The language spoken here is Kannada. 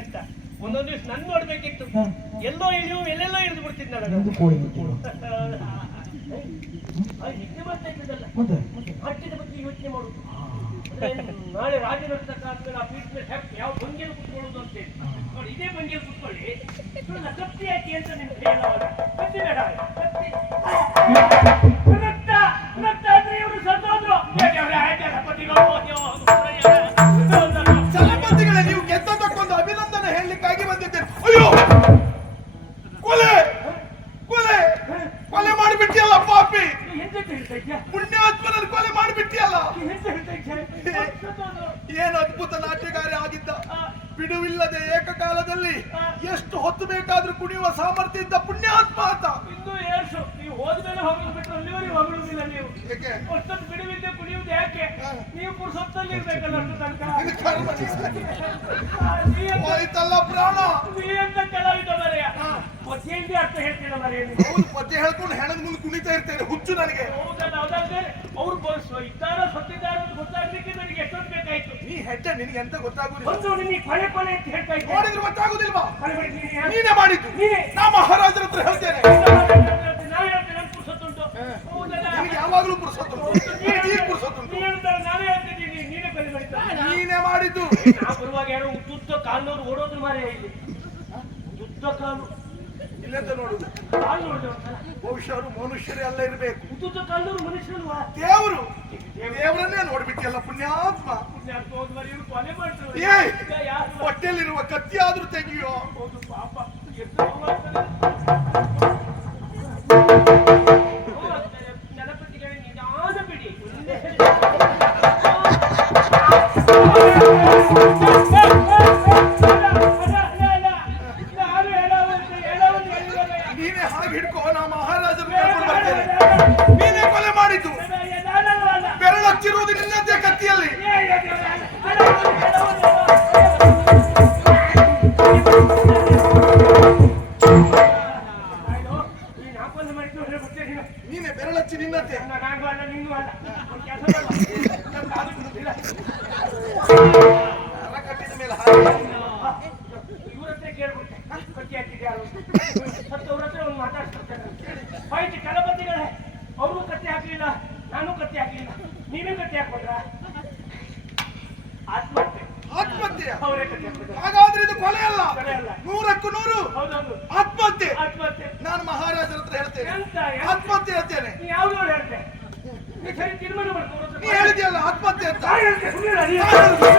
ಅಂತ ಒಂದೊಂದು ದಿವಸ ನನ್ ನೋಡ್ಬೇಕಿತ್ತು. ಎಲ್ಲೋ ಇಳಿಯು ಎಲ್ಲೆಲ್ಲೋ ಇಳಿದು ಬಿಡ್ತಿದ್ದ ನಿದ್ದೆ ಬರ್ತಾ ಇದ್ದಲ್ಲ ಹಟ್ಟಿದ ಬಗ್ಗೆ ಯೋಚನೆ ಮಾಡುದು. ನಾಳೆ ರಾಜನರ್ತಕ ಆದ್ಮೇಲೆ ಆ ಪೀಠ ಮೇಲೆ ಯಾವ ಭಂಗಿಯಲ್ಲಿ ಕುತ್ಕೊಳ್ಳೋದು ಅಂತೇಳಿ ನೋಡಿ. ಇದೇ ಭಂಗಿಯಲ್ಲಿ ಕುತ್ಕೊಳ್ಳಿ ಕತ್ತಿ ಹಾಕಿ ಅಂತ ನಿಮ್ಗೆ ಹೇಳೋವಾಗ ಕತ್ತಿ ಬೇಡ ರಕ್ತ ಆದ್ರೆ ಇವರು ಸತ್ತೋದ್ರು. ಚಲಪತಿಗಳೇ, ನೀವು ಗೆದ್ದದಕ್ಕೊಂದು ಅಭಿನಂದನೆ ಹೇಳಲಿಕ್ಕಾಗಿ ಬಂದಿದ್ದೇನೆ. ಅಯ್ಯೋ, ಕೊಲೆ ಕೊಲೆ ಕೊಲೆ ಮಾಡಿಬಿಟ್ಟಿಯಲ್ಲ ಪಾಪಿ, ಪುಣ್ಯಾತ್ಮನನ್ನು ಕೊಲೆ ಮಾಡಿಬಿಟ್ಟಿಯಲ್ಲ. ಏನು ಅದ್ಭುತ ನಾಟ್ಯಗಾರ ಆಗಿದ್ದ. ಬಿಡುವಿಲ್ಲದೆ ಏಕಕಾಲದಲ್ಲಿ ಎಷ್ಟು ಹೊತ್ತು ಬೇಕಾದ್ರೂ ಕುಣಿಯುವ ಸಾಮರ್ಥ್ಯ ಇದ್ದ ಪುಣ್ಯಾತ್ಮ ಅಂತ. ಇನ್ನು ಏರ್ಸು ನೀವು ಹೋದ್ಮೇಲೆ ಹೋಗಲು ಬಿಟ್ಟು ಅಲ್ಲಿವರೆಗೆ ಹೊಗಳುದಿಲ್ಲ. ನೀವು ಅಷ್ಟೊತ್ತು ಬಿಡುವಿದ್ದೆ ಕುಣಿಯುವುದು ಯಾಕೆ? ನೀವು ಪುರುಸೊತ್ತಲ್ಲಿ ಇರ್ಬೇಕಲ್ಲ ಅಷ್ಟು ತನಕ. ಆಯ್ತಲ್ಲ ಪ್ರಾಣ. ನೀ ಅಂತ ಕಲಾವಿದ ಮರೆಯ ಪದ್ಯೆಯಿಂದ ಅರ್ಥ ಹೇಳ್ತೀರ ಮರೆಯ. ಪದ್ಯ ಹೇಳ್ಕೊಂಡು ಹೆಣದ ಮುಂದೆ ಕುಣಿತಾ ಇರ್ತೇನೆ, ಹುಚ್ಚು ನನಗೆ. ಹೌದಲ್ಲ, ಹೌದಾದ್ರೆ ಅವ್ರು ಇದ್ದಾರ ಸತ್ತಿದ್ದಾರ ಅಂತ ಗೊತ್ತಾಗ್ಲಿಕ್ಕೆ ನನಗೆ ಎಷ್ಟೊತ್ತು ಬೇಕಾಯ್ತು. ನೀ ಹೆಜ್ಜೆ, ನಿನಗೆ ಎಂತ ಗೊತ್ತಾಗುದಿಲ್ಲ. ಒಂದು ನಿನಗೆ ಕೊಲೆ ಕೊಲೆ ಅಂತ ಹೇಳ್ತಾ ಇದ್ದೆ, ನೋಡಿದ್ರೆ ಗೊತ್ತಾಗುದಿಲ್ವಾ? ನೀನೇ ಮಾಡಿದ್ದು. ನಾ ಮಹಾರಾಜರ ಹತ್ರ ಹೇಳ್ತೇನೆ. ನಾನು ಹೇಳ್ತೇನೆ ನನ್ ಪುರುಸತ್ತುಂಟು. ನಿನಗೆ ಯಾವಾಗಲೂ ಪುರುಸತ್ತುಂಟು. ನಾನೇ ಹೇಳ್ತಿದ್ದೀನಿ, ನೀನೇ ಕೊಲೆ ಮಾಡಿದ್ದ. ನೀನೇ ಮಾಡಿದ್ದು. ನಾ ಬರುವಾಗ ಯಾರೋ ಉದ್ದುದ್ದ ಕಾಲ್ನವ್ರು ಓಡೋದ್ರು ಮಾರೇ. ಇಲ್ಲಿ ಉದ್ದ ಕಾಲು ಇಲ್ಲೆಂತ ನೋಡುದು? ಕಾಲು ನೋಡಿದ ಬಹುಶಃ ಅವರು ಮನುಷ್ಯರೇ ಅಲ್ಲ ಇರ್ಬೇಕು. ಉದ್ದುದ್ದ ಕಾಲ್ನವ್ರು ಮನುಷ್ಯರಲ್ವಾ? ದೇವರು ದೇವರನ್ನೇ ನೋಡ್ಬಿಟ್ಟಿಯಲ್ಲ ಪುಣ್ಯಾತ್ಮ. ಪುಣ್ಯಾತ್ಮ ಹೋದ್ ಮರಿ ಇವ್ರು ಕೊಲೆ ಮಾಡ್ತಾರೆ. ಹೊಟ್ಟೆಲಿರುವ ಕತ್ತಿ ಆದ್ರೂ ತೆಗಿಯೋ. ಹೌದು ಪಾಪ. ಜನಪತಿಗಳೇ ನಿಧಾನ ಬಿಡಿ. ನೀನೇ ಹಾಗೆ ಹಿಡ್ಕೋ, ನಾ ಮಹಾರಾಜರು ಬರ್ತೇನೆ. ನೀನೇ ಕೊಲೆ ಮಾಡಿದ್ದು. ಬೆರಳಚ್ಚಿರುವುದು ನಿನ್ನದೇ ಕತ್ತಿಯಲ್ಲಿ. ನೀನೆ ಬೆರಳಚ್ಚಿ ನಿನ್ನತ್ತೆ. ಕಟ್ಟಿದ ಮೇಲೆ ಇವ್ರತ್ರ ಕೇಳ್ಬಿಟ್ಟೆ ಕಟ್ಟಿ ಹಾಕಿದ್ಯಾರು ಅವ್ರ ಹತ್ರ ಒಂದು ಮಾತಾಡ್ಸ್ಕೊಡ್ತೇನೆ. ಆಯ್ತು ಚಲಪತಿಗಳೇ, ಅವರು ಕಟ್ಟಿ ಹಾಕ್ಲಿಲ್ಲ, ನಾನು ಕಟ್ಟಿ ಹಾಕ್ಲಿಲ್ಲ, ನೀವೇ ಕಟ್ಟಿ ಹಾಕೊಂಡ್ರ? ಆತ್ಮಹತ್ಯೆ. ಆತ್ಮಹತ್ಯೆ? ಅವರೇ ಕಟ್ಟಿ ಹಾಕಿದ್ರು. ಹಾಗಾದ್ರೆ ಇದು ಕೊಲೆ ಅಲ್ಲ, ಕೊಲೆ ಅಲ್ಲ. 100ಕ್ಕೂ 100 ಹೌದೌದು ಆತ್ಮಹತ್ಯೆ. ಆತ್ಮಹತ್ಯೆ. ನಾನು ಮಹಾರಾಜರ ಹತ್ರ ಹೇಳ್ತೇನೆ, ಎಂತ ಆತ್ಮಹತ್ಯೆ ಹೇಳ್ತೇನೆ. ನೀ ಯಾವ್ದು ಹೇಳ್ತೆ? ನೀ ಸರಿ ತೀರ್ಮಾನ ಮಾಡ್ಕೊ. ನೀ ಹೇಳಿದ್ಯಲ್ಲ ಆತ್ಮಹತ್ಯೆ ಅಂತ. ಹೇಳ್ತೆ